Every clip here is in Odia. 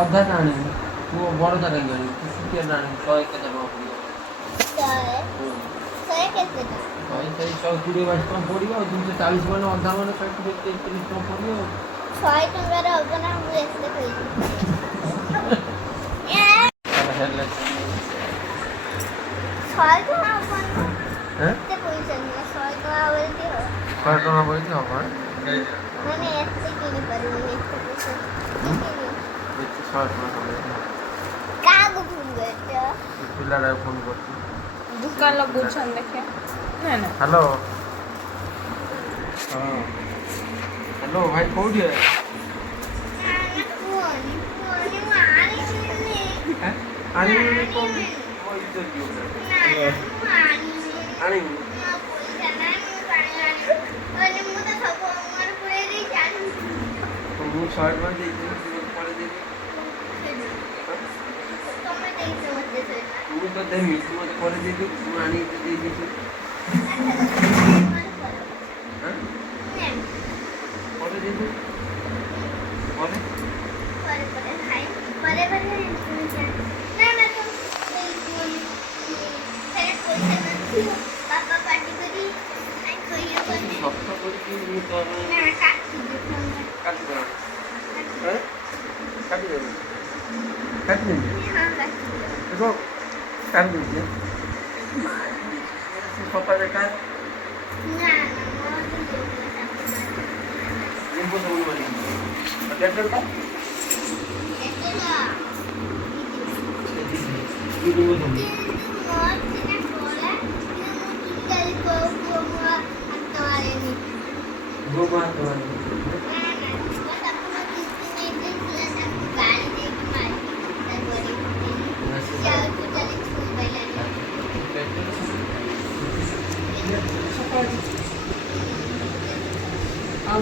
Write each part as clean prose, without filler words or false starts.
ଅଧା ଆଣିବୁ ତୁ ବଡ଼ଟା କାହିଁକି ଆଣିବୁ ତୁ ଛୋଟିଆଟା ଆଣିବୁ 100 କେତେ ଟଙ୍କା ପଡ଼ିବ 100 କେତେ ଟଙ୍କା? 120 22 ଟଙ୍କା ପଡ଼ିବ ଆଉ 240 ମାନେ ଅଧା ମାନେ 120 30 ଟଙ୍କା ପଡ଼ିବ ଆଉ 100 ଟଙ୍କାରେ ହବ ନା ମୁଁ ଏତେ କହିଲି। ହେଲେ 100 ଟଙ୍କା ହବନି ନା? ଏଁ ଏତେ ପଇସା ନୁହେଁ 100 ଟଙ୍କା ବୋଲିକି ହବ। 100 ଟଙ୍କା ପଡ଼ିଛି ହବ ମାନେ ଏତେ କିଣିପାରିବୁନି ଏତେ ପଇସା କିଣିବି। ଏତେ 100 ଟଙ୍କା ପଡ଼ିବ କାହାକୁ ଫୋନ୍ କରୁଛ? ପିଲାଟାକୁ ଫୋନ୍ କରୁଛି दुकान लगुछन देखे ना ना ହ୍ୟାଲୋ ହଁ ହ୍ୟାଲୋ ଭାଇ କେଉଁଠି ଆଣିବୁ କ'ଣ ଆଣିବୁ ମୁଁ 100 ଟଙ୍କା ଦେଇଛି ପରେ ଦେବି ମୁଁ ତ ଦେମି ତୁ ମୋତେ ପରେ ଦେଇଦେବୁ ମୁଁ ଆଣିକି ଦେଇଦେଇଛି ପରେ ଦେଇଦେବୁ ପରେ ବାପା ପାଟି କରି ସଫା କରିକି ମୁଁ ତ କାଟିଦେବା କାଟିଦେବି କାଟିଦେବି ଦେଖ କାଟିଦେବି ସଫା ଦେଖା ଲିମ୍ବ ସବୁ ମାରିକି ଡେଟଲଟା ଲିମ୍ବ ସବୁ ଗୋମା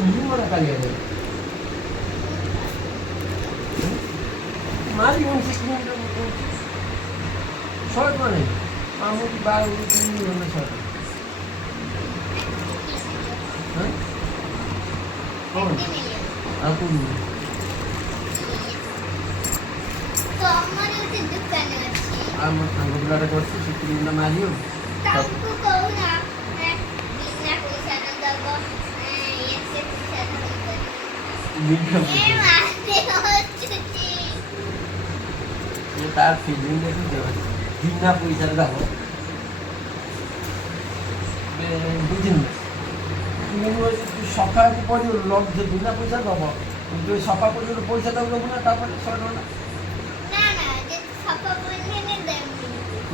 मुझे कालिया मारी उनसे शर्ट में नहीं मुझे बाल नहीं होना शर्ट कौन आपको ଆମ ସାଙ୍ଗ ପିଲାଟା କରିଛି ସେଥିପାଇଁ ନା ମାରିବ ତାଙ୍କୁ କହୁନା ବିନା ପଇସା ନ ଦବ ଏତେ ପଇସା ये तार फीलिंग देखो देव बिना पैसा दब बुझिन तू सफा को पड़ो लग बिना पैसा दब जो सफा कर पैसा दब ना तापर 100 टका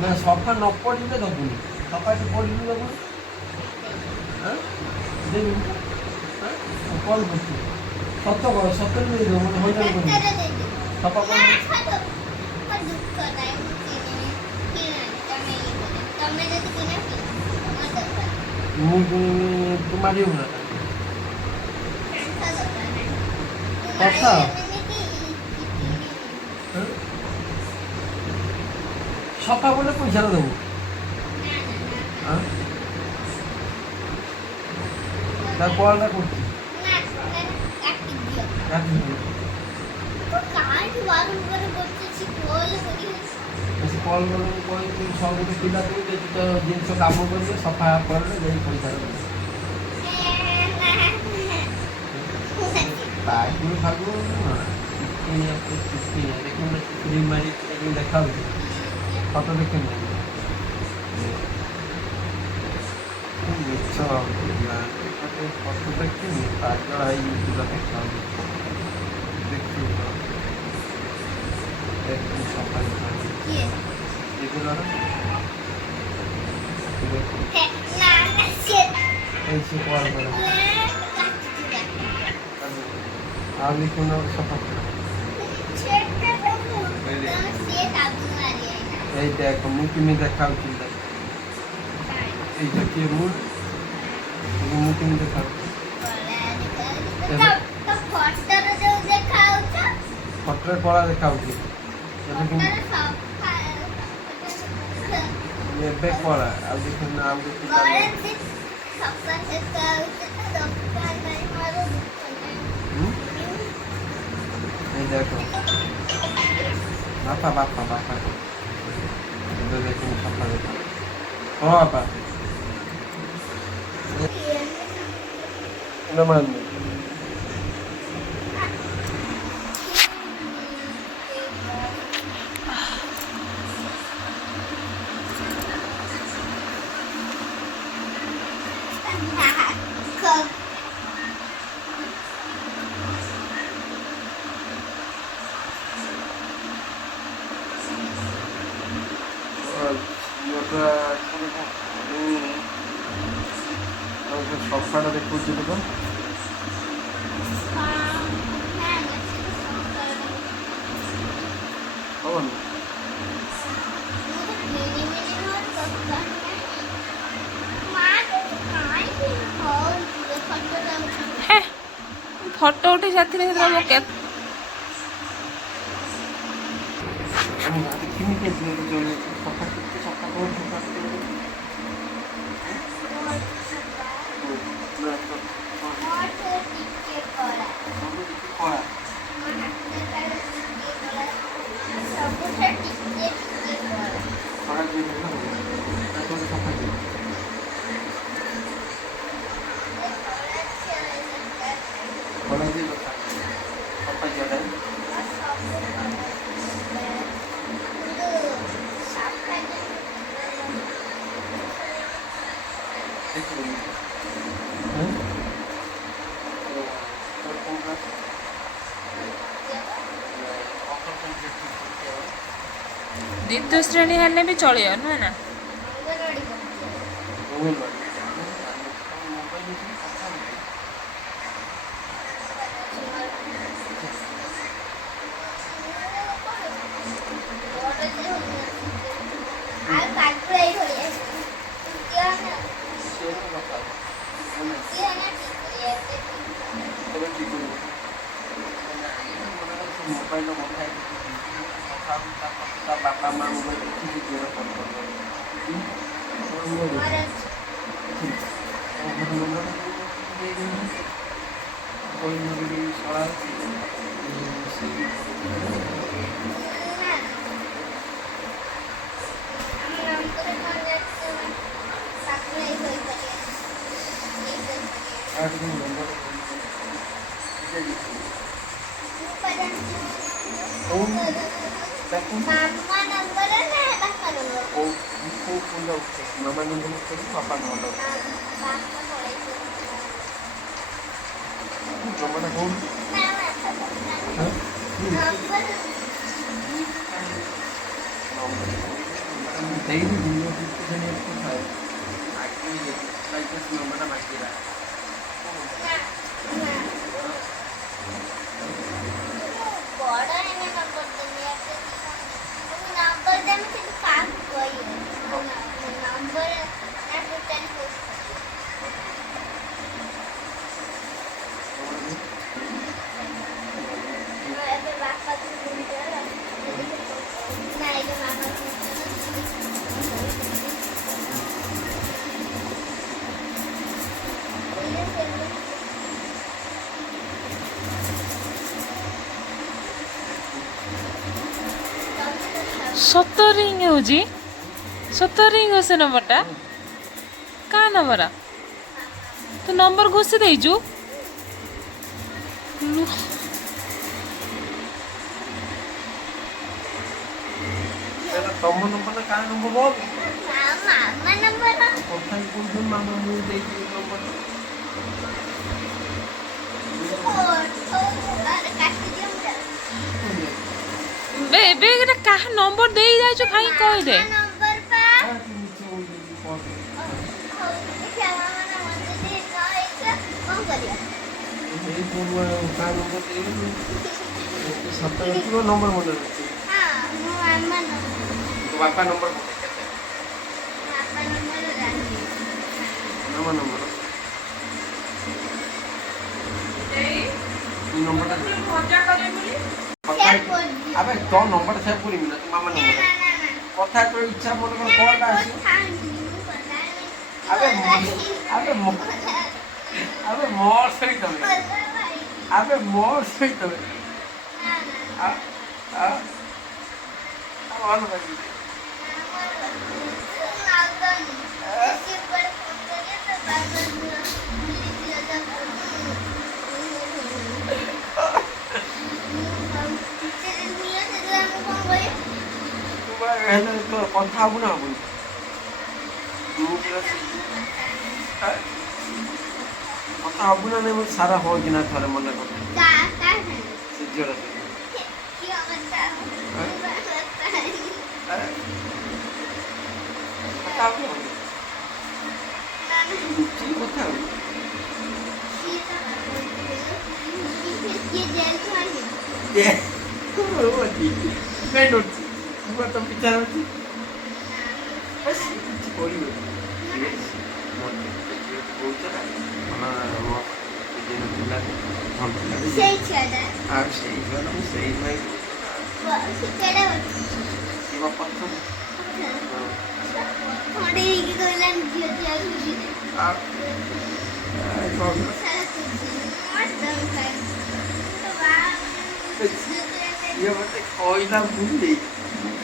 ना सफा न पड़े दबुनि सफा से पड़ी दबुनि देवी कल कर सत कह सतर नहीं दो मैं हजान कर सफा कर तुम्हारी हो କଥା ସଫା କଲେ ପଇସା ଦେବୁ ତା କଲ୍ଟା କରୁଛି କଲ୍ କହିଲି ସବୁ ପିଲା ତ ଜିନିଷ କାମ କରିବେ ସଫା କଲେ ଯାଇ ପଇସା ଦେବୁ ପାଗୁ ଫାଗୁ ଦେଖୁନ କ୍ରିମ୍ ମାରି ଦେଖାଉଛି ଫଟୋ ଦେଖେ ମିଛ ଫଟୋ ଦେଖିନି ପାଗଳ ହେଇକି ଦେଖାଉଛି ଦେଖିବୁ ଦେଖୁ ସଫା ଏଗୁলো এই সে কল করে আমি কোনো সফা করে এই দেখো মুটিমি দেখাচ্ছি এই দেখিয়ে মুটিমি দেখাচ্ছি ଫଟୋରେ କଳା ଦେଖାଉଛି ଏବେ କଳା ଆଉ ଦେଖୁନ ଆଉ ଦେଖ ବାପା ବାପା ବାପା ସଫା ଦେଖ ହଁ ବାପା ନମାନି ସଫାଟା ଦେଖୁଛି ତ ହବନି ହେ ଫଟୋ ଉଠେଇ ସାଥିରେ ମୁଁ କେତେ କେମିତି ସଫା କେତେ ସଫା କରୁଛୁ କଳା ଖରାପ ସଫା ଖରା দিয়ে ସଫା ଯିବା ଦ୍ୱିତୀୟ ଶ୍ରେଣୀ ହେଲେ ବି ଚଳିବ ନୁହେଁ ନା ମୋବାଇଲ ବାପା ମା ମୋବାଇଲ मामा नंबर है ना पापा नंबर मामा नंबर पापा नंबर पापा बोले नंबर कौन daily video discussion itu saya actually like this number माहिती बड़ा है ना नंबर दुनिया से नंबर दे में किसी काम कोई नंबर ना टोटल अबे बापा को फोन कर ना ये मामा ସତରିଂ ହେଉଛି ସତରିଂ ସେ ନମ୍ବରଟା କାହା ନମ୍ବର ତୁ ନମ୍ବର ଘୋଷି ଦେଇଛୁ ତମ ନମ୍ବର କାହା ନମ୍ବର ବୋଲ मामा नंबर କଥା କହୁଛୁ ମାମା ମୁଁ ଦେଇଛି ନମ୍ବର ଏବେ ଏଟା କାହା ନମ୍ବର ଦେଇ ଯାଇଛୁ କାହିଁ କହିଦେ नंबर पा कौन करिया ଏଇ ଫୋନ କାହା ନମ୍ବର ଦେଇଗଲୁ ସତ ନମ୍ବର ମନେ ରଖିଛି हां मो मामा नंबर ତୋ ବାପା ନମ୍ବର କେତେ पापा नंबर रानी ମାମା ନମ୍ବର ଏଇ ନମ୍ବରଟା ମଜା କରିବେ ବୋଲି शेयर कर दी আবে তো নম্বরটা সেভ করিবি না তুই মামা নম্বর কথা তোর ইচ্ছা মনে কর কলটা আসি আবে আবে আবে মোর সহিত হবে আবে মোর সহিত হবে ଭଲ ଲାଗି ତୁ ବା ହେଲେ ତୋର କଥା ହବୁ ନା ହବୁନି ମୁଁ ପୁରା କଥା ହବୁ ନା ନାଇଁ ମୁଁ ସାରା ହଁ କି ନା ଥରେ ମନେ କର ସେ ଝିଅଟା କଥା ହବୁ ନା କି କଥା ହବୁ କାଇଁ ନୋଟଛି ମୁଁ ତ ବିଚାର ଅଛି କିଛି କରିବ ସେଇ ଛୁଆଟା ଆଉ ସେଇ ଛୁଆଟା ମୁଁ ସେଇଥିପାଇଁ କେଡ଼େ ପ୍ରଥମ ଖଣ୍ଡେ ହେଇକି କହିଲାନି ଝିଅ ଝିଅ ଆଉ କ'ଣ ଇଏ ମୋତେ କହିଲା ଭୁଲି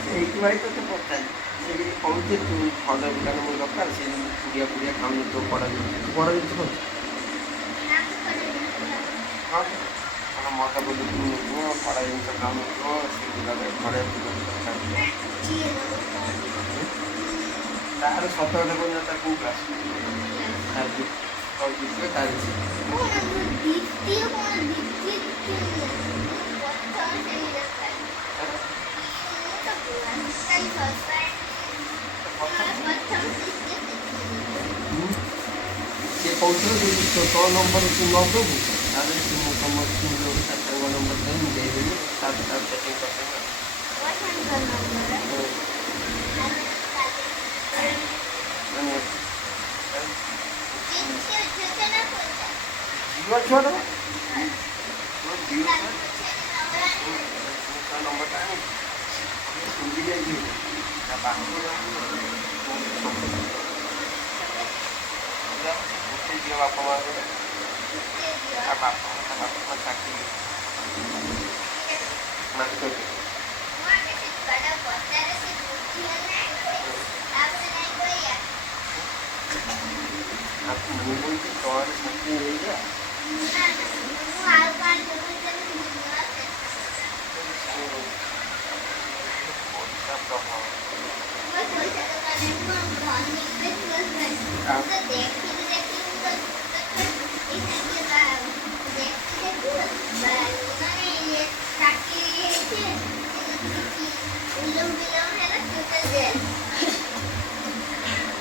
ସେଇଥିପାଇଁ ତୋତେ ପଚାରି ସେ ବି କହୁଛି ତୁ ଖଣ୍ଡ ପିଲାର ମୋ ଦରକାର ସେ ପୁଡ଼ିଆ ପୁଡ଼ିଆ ଖାଉନି ତୋ ବଡ଼ ଜିନିଷ ଖାଉଛୁ ହଁ କ'ଣ ମଦ ବୋଲି ପିଉନଥିବ ବଡ଼ ଜିନିଷ ଖାଉନଥିବ ସେ ପିଲାରେ ଘରେ ତାର ସତ କଥା କହୁନା ତାର କେଉଁ କ୍ଲାସ୍ ତାର ସେ କହୁଥିଲ ତୋ ନମ୍ବର ତୁ ନ ଦେବୁ ତାହେଲେ ତୁ ମୋ ସମସ୍ତଙ୍କୁ ତା ସାଙ୍ଗ ନମ୍ବର ଦେଇ ମୁଁ ଦେଇଦେବି ତାର ସେଟିଂ କରିଦେବି ଝିଅ ଛୁଆଟା ଝିଅ ଛୁଆ ନମ୍ବରଟା ଆଣି ଶୁଣିକି ଯାଇଥିବ ତା ବାହାଘର ଗୋଟେ ଝିଅ ବାପା ମାଆଙ୍କର ତା ବାପା ଚାକିରି ମୁଁ କହୁଛି ତୋର ଚାକିରି ହେଇଯା ପଇସା ପ୍ରଭାବ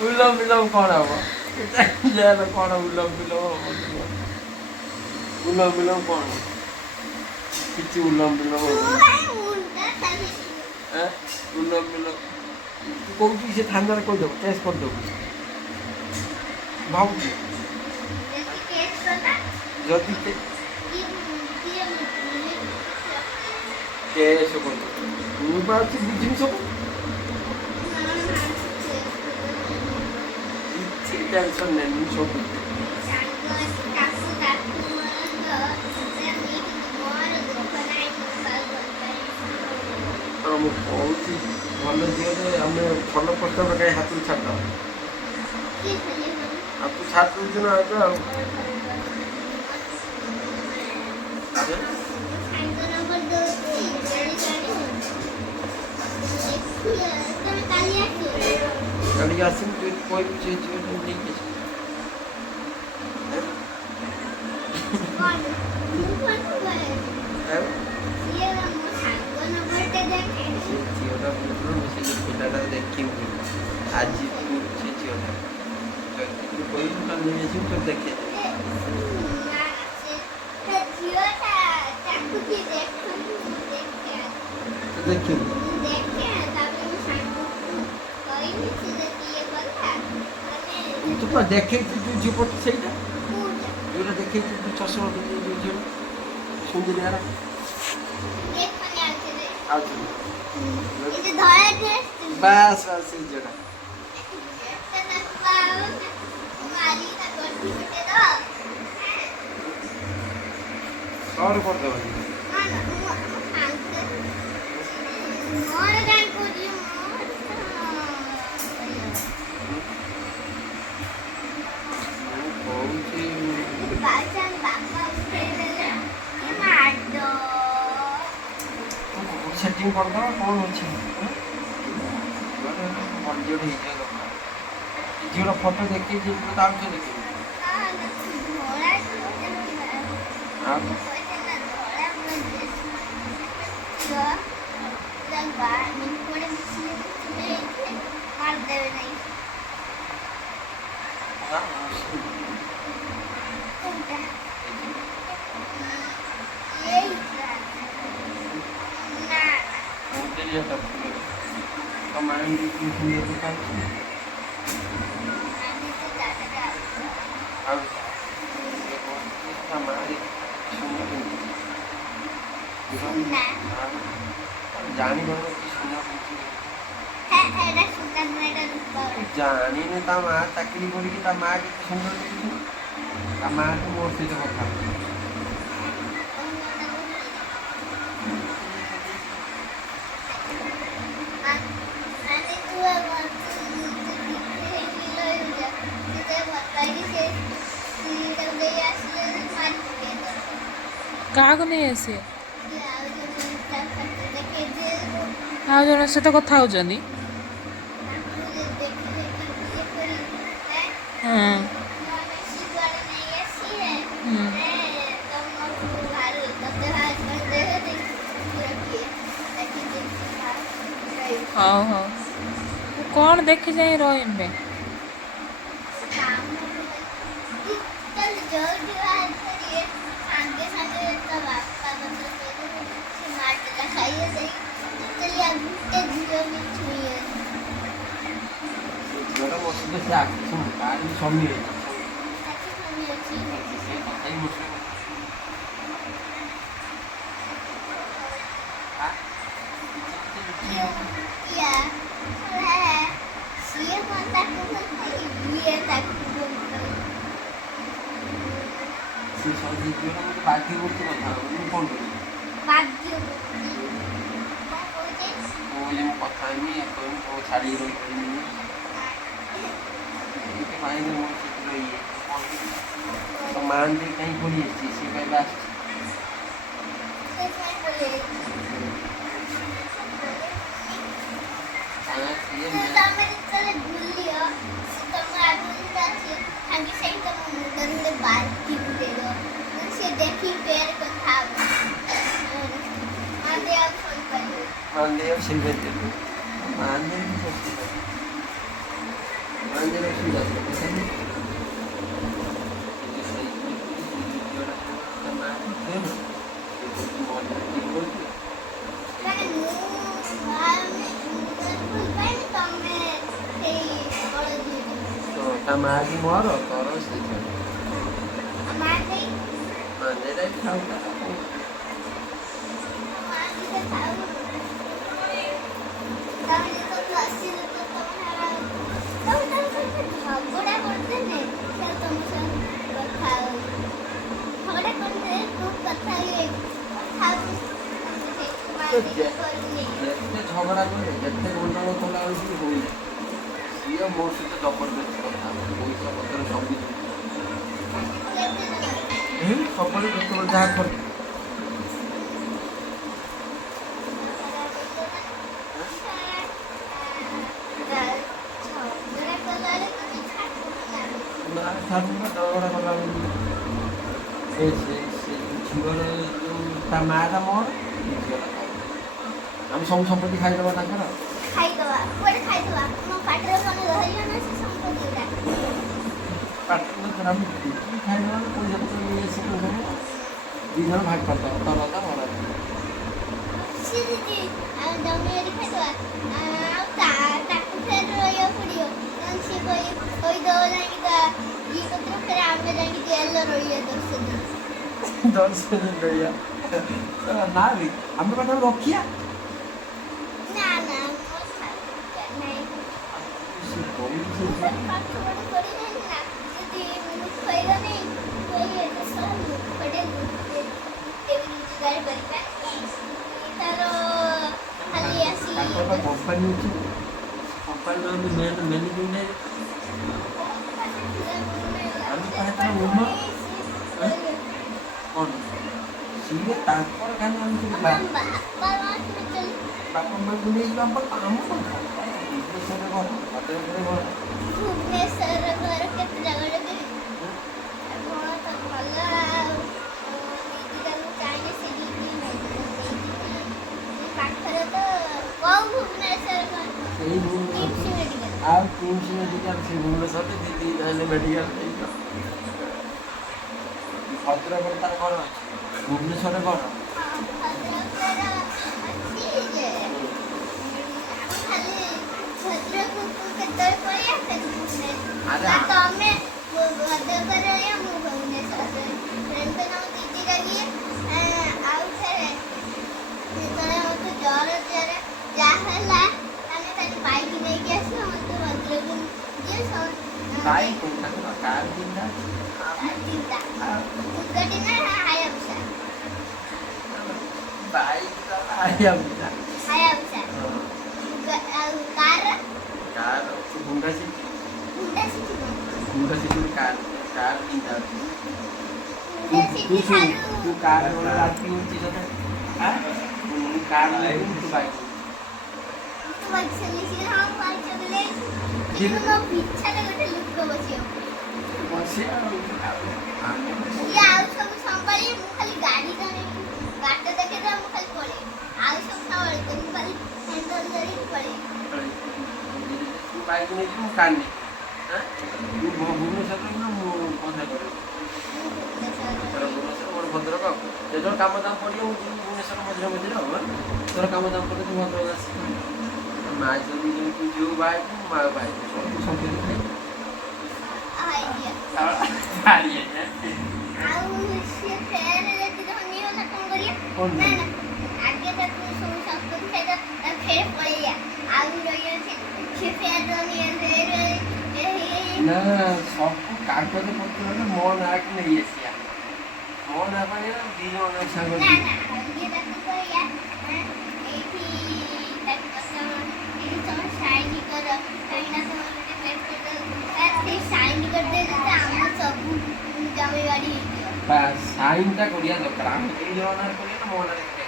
ଉଲମ ବିଲମ କ'ଣ ହବ କ'ଣ ଉଲମ ବିଲମ ଉଲମ ବିଲମ କ'ଣ କିଛି ଉଲମ ବିଲମ ଉଲମ ବିଲମ ତୁ କହୁଛୁ ସେ ଥାନାରେ କହିଦେବୁ କେସ୍ କରିଦେବୁ ଭାବୁଛୁ ଯଦି କେସ୍ କରିଦେବୁ ମୁଁ ବା ଅଛି ବୁଝିବି ସବୁ କିଛି ଟେନସନ୍ ନେଇ ମୁଁ ସବୁ ମୁଁ କହୁଛି ଭଲ ଝିଅରେ ଆମେ ଭଲ ପ୍ରସ୍ତାବ କାହିଁ ହାତରୁ ଛାଡ଼ିଦେବା ଆଉ ତୁ ଛାଡ଼ି ଦେଉଛୁ ନା ଏବେ ଆଉ କାଲିକି ଆସିବି ତୁ କହିବୁ ସେ ଝିଅଟା ନେଇକି ଝିଅଟା ପିଲାଟା ଦେଖିବୁ ଆଜି ତୁ ସେ ଝିଅଟା ଯଦି ତୁ କହିବୁ କାଲି ନେଇ ଆସିବୁ ତୋ ଦେଖେ ଦେଖିବୁ ତୁ ପା ଦେଖେଇଛୁ ତୁ ଝିଅ ପଟ ସେଇଟା ଯୋଉଟା ଦେଖେଇଛୁ ତୁ ଚଷମା ପିନ୍ଧି ଯୋଉ ଝିଅ ସୁନ୍ଦରିଆର ବାସ୍ ବାସ୍ ସେଇ ଝିଅଟା ସର କରିଦେବା ବୁକିଂ କରିଦେବା କ'ଣ ଅଛି ଝିଅଟେ ହେଇଯିବା ଦରକାର ଝିଅର ଫଟୋ ଦେଖିକି ଯିବୁ ତା ଭିତରେ ଦେଖିବୁ ଆଉ ଜାଣିନି ତା ମା ଚାକିରି କରିକି ତା ମା କେତେ ସୁନ୍ଦର ଦେଖୁଛି ତା ମାଆକୁ ମୋ ସହିତ କଥା କାହାକୁ ନେଇ ଆସିବେ ଆଉ ଜଣଙ୍କ ସହିତ କଥା ହଉଛନ୍ତି ହଁ ହଉ ହଉ ମୁଁ କ'ଣ ଦେଖି ଯାଇ ରହିବେ ଝିଅଟା ମୋ ସହିତ ସେ ଆସୁଛି ତାର ବି ସମୀ ସେ ସଜି ଝିଅଟା ମୋତେ ବାଧ୍ୟ କରୁଛି କଥା ହେବ ମୁଁ କ'ଣ କରିବି କହୁଛି ମୁଁ କଥା ହେବି କହିବି ତୁ ଛାଡ଼ିକି ରହିପାରିବିନି ଏମିତି ମାଇଣ୍ଡ ମୋ ସହିତ ଇଏ ତ ମାଇଣ୍ଡ କାହିଁ ପଳେଇ ଆସିଛି ସେ କହିବା ଆସିଛି Mandei sem vender. Mandei sem vender. Mandei sem vender. Tamagi moro, toro sih. Mandei dari tahu tak? ଯେତେ ଝଗଡ଼ା କଲେ ଯେତେ ଗଣ୍ଡଗୋଳ କଲା ବେଳକୁ ହୁଏ ସିଏ ମୋ ସହିତ ଜବରଦସ୍ତି କଥା ପଇସା ପତ୍ର ସବୁ ସବୁବେଳେ ଯେତେବେଳେ ଯାହା କର ଝଗଡ଼ା କଲା ସେ ଝିଅର ଯେଉଁ ତା ମାଆଟା ମୋର ଆମେ ସବୁ ସମ୍ପତ୍ତି ଖାଇଦେବା ତାଙ୍କର ପାଟିରେ ଆମେ ଖାଇଦେବା ପଇସା ପତ୍ର ନେଇ ଆସି ସବୁ ଦୁଇ ଜଣ ଭାଗ କରିଦେବା ତରତା ଭଲ ଦର୍ଶନ ରହିବା ନା ବି ଆମେ ପାଠ ରଖିବା କମ୍ପାନୀ ଅଛି କମ୍ପାନୀର ଆମେ ମ୍ୟାନେଜିଂ ଆମେ କ'ଣ ସିଏ ତାଙ୍କର ଖାଲି ଆମେ ସବୁ ଆମ ବାପା ମା ଚଲି ବାପା ମାଙ୍କୁ ନେଇଯିବା ଆମ ଭୁବନେଶ୍ୱରରେ ଘର ଭଦ୍ରକରେ ଘର। ଭୁବନେଶ୍ୱର ଘର କେତେ ଜାଗାରେ ବି ଆପଣ ତ ଭଲ ଆଉ ଦିଦିଟାକୁ ଚାହିଁଲେ ସେଠିକି ପାଖରେ ତ କୋଉ ଭୁବନେଶ୍ୱର ଘର ସେଇ କିମ୍ସ ଭୁବନେଶ୍ୱର ମେଡିକାଲ ଆଉ କିମ୍ସ ମେଡିକାଲ ସେ ଭୁବନେଶ୍ୱରରେ ଦିଦି ତାହେଲେ ମେଡିକାଲ ନେଇଯିବ। ଭଦ୍ରକରେ ତାର ଘର ଅଛି ଭୁବନେଶ୍ୱରରେ ଘର। ଭଦ୍ରକର ଅଛି ଯେ ଖାଲି ଭଦ୍ରକକୁ କେତେବେଳେ ପଳେଇ ଆସେ ଆରେ ନା ତମେ ଭଦ୍ରକରେ ରହିବ ମୁଁ ଭୁବନେଶ୍ୱରରେ ସେମିତି ତମ ଦିଦି ଲାଗି ଆଉ ଥରେ ଯେତେବେଳେ ମୋତେ ଜ୍ୱର ଯାହା ହେଲା ଆମେ ତାକୁ ବାଇକ୍ ନେଇକି ଆସିବ ମୋତେ ଭଦ୍ରକ ଯିଏ ବାଇକ୍ ତାଙ୍କର କାର ଦିନ ଚିନ୍ତା ଦୁର୍ଗାଟି ନା ହାୟାବୁସା ବାଇକ୍ ହାୟାବୁସା ହାୟାବୁସା ଆଉ କାର ଗୁଣ୍ଡା ସିଟି ଗୁଣ୍ଡା ସିଟି କାର ତିନିଟା ଅଛି। ଗୁଣ୍ଡା ସିଟି ଠାରୁ ତୁ କାର ରାତି ହଉଛି ତତେ ମୁଁ କାର ନେଇକି ତୁ ବାଇକ୍ ତୁ ବାଇକ୍ ଚଲେଇছি ହଁ ବାଇକ୍ ଚଲେଇছি କିନ୍ତୁ ମୋ ପିଛାରେ ଗୋଟେ ଲୋକ ବସିବ ବସି ଆଉ ସିଏ ଆଉ ସବୁ ସମ୍ଭାଳି ମୁଁ ଖାଲି ଗାଡ଼ି ଧରିକି ବାଟ ଦେଖେଇଦେବା ମୁଁ ଖାଲି ପଳେଇ ଆଉ ସବୁ ସମ୍ଭାଳି ମୁଁ ଖାଲି ହ୍ୟାଣ୍ଡଲ ଧରିକି ପଳେଇ ତୁ ବାଇକ୍ ନେଇକି ମୁଁ କାର ନେଇକି ତୁ ଭୁବନେଶ୍ୱରରେ ନା ମୁଁ ପଇସା କରିବି ଭୁବନେଶ୍ୱର ମୋର ଭଦ୍ରକ ଯେତେବେଳେ କାମ ଦାମ ପଡ଼ିବ ମୁଁ ଯିବି ଭୁବନେଶ୍ୱର ମଝିରେ ମଝିରେ ଆଉ ତୋର କାମ ଦାମ ପଡ଼ିଲେ ତୁ ଭଦ୍ରକ ଆସିବୁ। ମା ଯଦି ତୁ ଯୋଉ ବାଇକ୍ ମୁଁ ମା ବାଇକ୍ ସବୁ ସମ୍ପତ୍ତି ଆଇଡ଼ିଆ ଖାଇ ଆଉ ସିଏ ଫେର ଯଦି ଧନିଗଲା କ'ଣ କରିବା କ'ଣ ନା ନା ଆଗେ ତାକୁ ସବୁ ସମ୍ପତ୍ତି ଖାଇଦେବା ତାକୁ ଫେର ପଳେଇବା ଆଉ ରହିଯାଉଛି ସିଏ ଫେର ଧନିଗଲା ନା ସବୁ କାଗଜ ପତ୍ର ମୋ ନାଁକୁ ନେଇ ଆସିବା ମୋ ନାଁ ପାଇଁ ଦି ଜଣ ସାଙ୍ଗ ନା ନା ଇଏ ତାକୁ କହିବା ଏଇଠି ତାକୁ ଏଇଠି ତମେ ସାଇନ୍ କର କାହିଁକିନା ତମର ଗୋଟେ ପେପର ସେଇ ସାଇନ୍ କରିଦେଲେ ତ ଆମ ସବୁ ଜମି ବାଡ଼ି ହେଇଯିବ ସାଇନ୍ଟା କରିବା ଦରକାର ଆମେ ଦି ଜଣ ନାଁରେ କରିବା ନା ମୋ ନାଁରେ କରିବା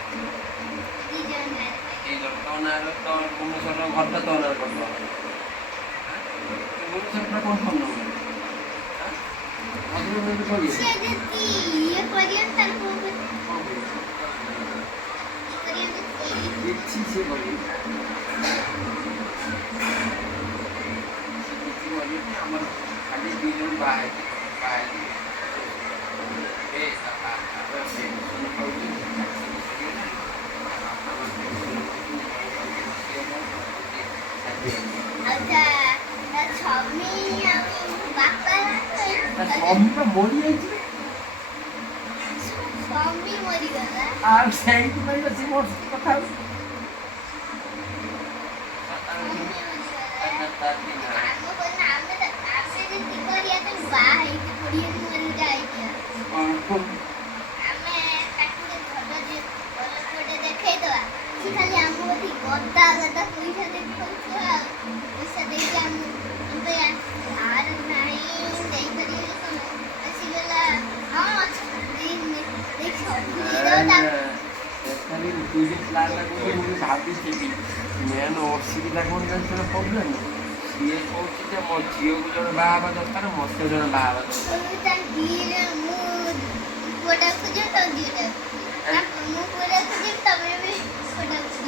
ଦି ଜଣ ନାଁରେ ଦି ଜଣ ତୋ ନାଁରେ ତ ଭୁବନେଶ୍ୱରର ଘରଟା ତୋ ନାଁରେ କରିଦେବା ଭୁବନେଶ୍ୱରଟା କ'ଣ ଫୋନ୍ ନମ୍ବର ଭଦ୍ରକ କରିବା ସିଏ ଯଦି ଇଏ କରିବ ତାହେଲେ କ'ଣ କରିବ କିଛି ସେ କରିବ ଆମର ଖାଲି ଦି ଜଣ ବାହା ସ୍ୱାମୀ ମରିଯାଇଛି ସ୍ୱାମୀ ମରିଗଲା ଆଉ ସେଇଥିପାଇଁ ବେଶୀ ମୋ କଥା ଭାବିଥିଲି ମେନ୍ ଅସୁବିଧା କ'ଣ ଜାଣିଛ ପ୍ରୋବ୍ଲେମ୍ ସିଏ କହୁଛି ଯେ ମୋ ଝିଅକୁ ଜଣେ ବାହା ହେବା ଦରକାର ମୋତେ ଜଣେ ବାହା ହେବା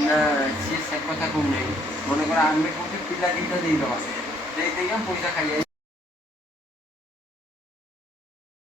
ନା ସିଏ ସେ କଥା କହୁନାହିଁ ମନେକର ଆମେ କୋଉଠି ପିଲା ଦୁଇଟା ଦେଇଦେବା ଦେଇଦେଇକି ପଇସା ଖାଇଯାଇ